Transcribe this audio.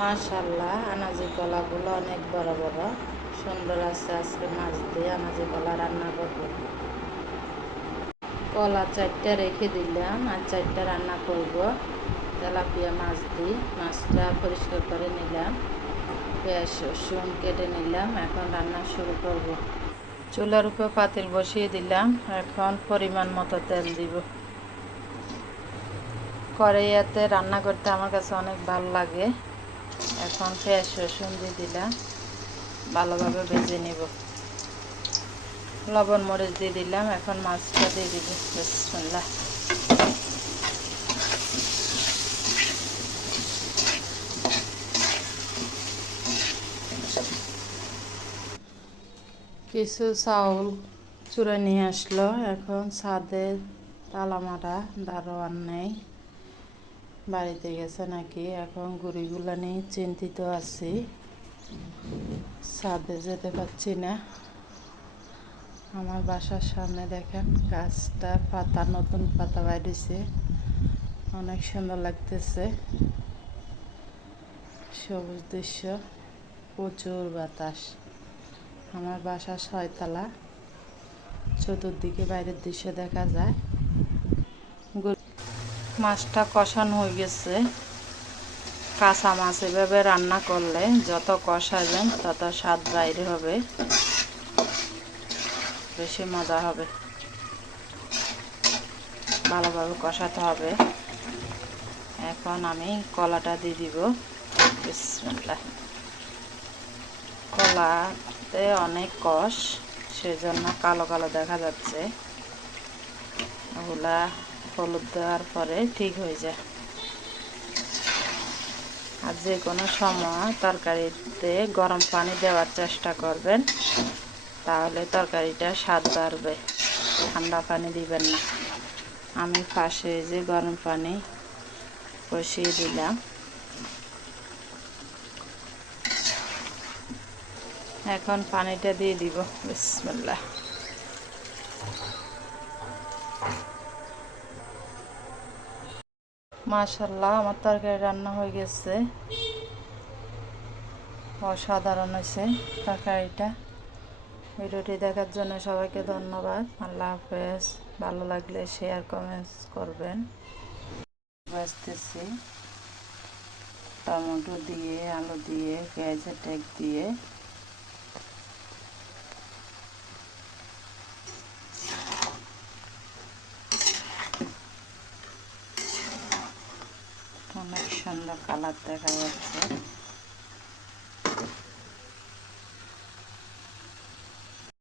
মাশাআল্লাহ, আনাজি কলাগুলো অনেক বড় বড় সুন্দর আছে। আজকে মাছ দিয়ে আনাজি কলা রান্না করব। কলা 4টা রেখে দিলাম আর 4টা রান্না করব। তেলাপিয়া মাছ দিয়ে মাছটা পরিষ্কার করে নিলাম, পেঁয়াজ রসুন কেটে নিলাম। এখন রান্না শুরু করব। চুলার উপর পাতিল বসিয়ে দিলাম। এখন পরিমাণ মতো তেল দিব। কড়াইয়াতে রান্না করতে আমার কাছে অনেক ভালো লাগে। এখন পেঁয়াজ রসুন দিয়ে দিলাম, ভালোভাবে ভেজে নিব। লবণ মরিচ দিয়ে দিলাম। এখন মাছটা দিয়ে দিব। বিসমিল্লাহ। কিছু চাউল চুড়ে নিয়ে আসলো। এখন ছাদে তালা মারা, দারোয়ান নেই, বাড়িতে গেছে নাকি। এখন গুড়িগুলো নিয়ে চিন্তিত আছি, ছাদে যেতে পারছি না। আমার বাসার সামনে দেখেন গাছটা পাতা, নতুন পাতা বাইরেছে, অনেক সুন্দর লাগতেছে। সবুজ দৃশ্য, প্রচুর বাতাস। আমার বাসা 6 তলা, চতুর্দিকে বাইরের দৃশ্য দেখা যায়। মাছটা কষানো হয়ে গেছে। কাঁচা মাছ এভাবে রান্না করলে যত কষাবেন তত স্বাদ বাইরে হবে, বেশি মজা হবে। ভালোভাবে কষাতে হবে। এখন আমি কলাটা দিয়ে দিব। বিসমিল্লাহ। কলাতে অনেক কষ, সেজন্য কালো কালো দেখা যাচ্ছে। ওগুলা হলুদ দেওয়ার পরে ঠিক হয়ে যায়। আর যে কোনো সময় তরকারিতে গরম পানি দেওয়ার চেষ্টা করবেন, তাহলে তরকারিটা স্বাদ বাড়বে। ঠান্ডা পানি দিবেন না। আমি পাশে যে গরম পানি বসিয়ে দিলাম। এখন পানিটা দিয়ে দিব। বিসমিল্লাহ। মাশাআল্লাহ, আমার তরকারি রান্না হয়ে গেছে। অসাধারণ হয়েছে তরকারিটা। ভিডিওটি দেখার জন্য সবাইকে ধন্যবাদ। আল্লাহ হাফেজ। ভালো লাগলে শেয়ার কমেন্টস করবেন। ভাজতেছি টমেটো দিয়ে, আলু দিয়ে, পেঁয়াজের টেক দিয়ে। অনেক সুন্দর কালার দেখা যাচ্ছে।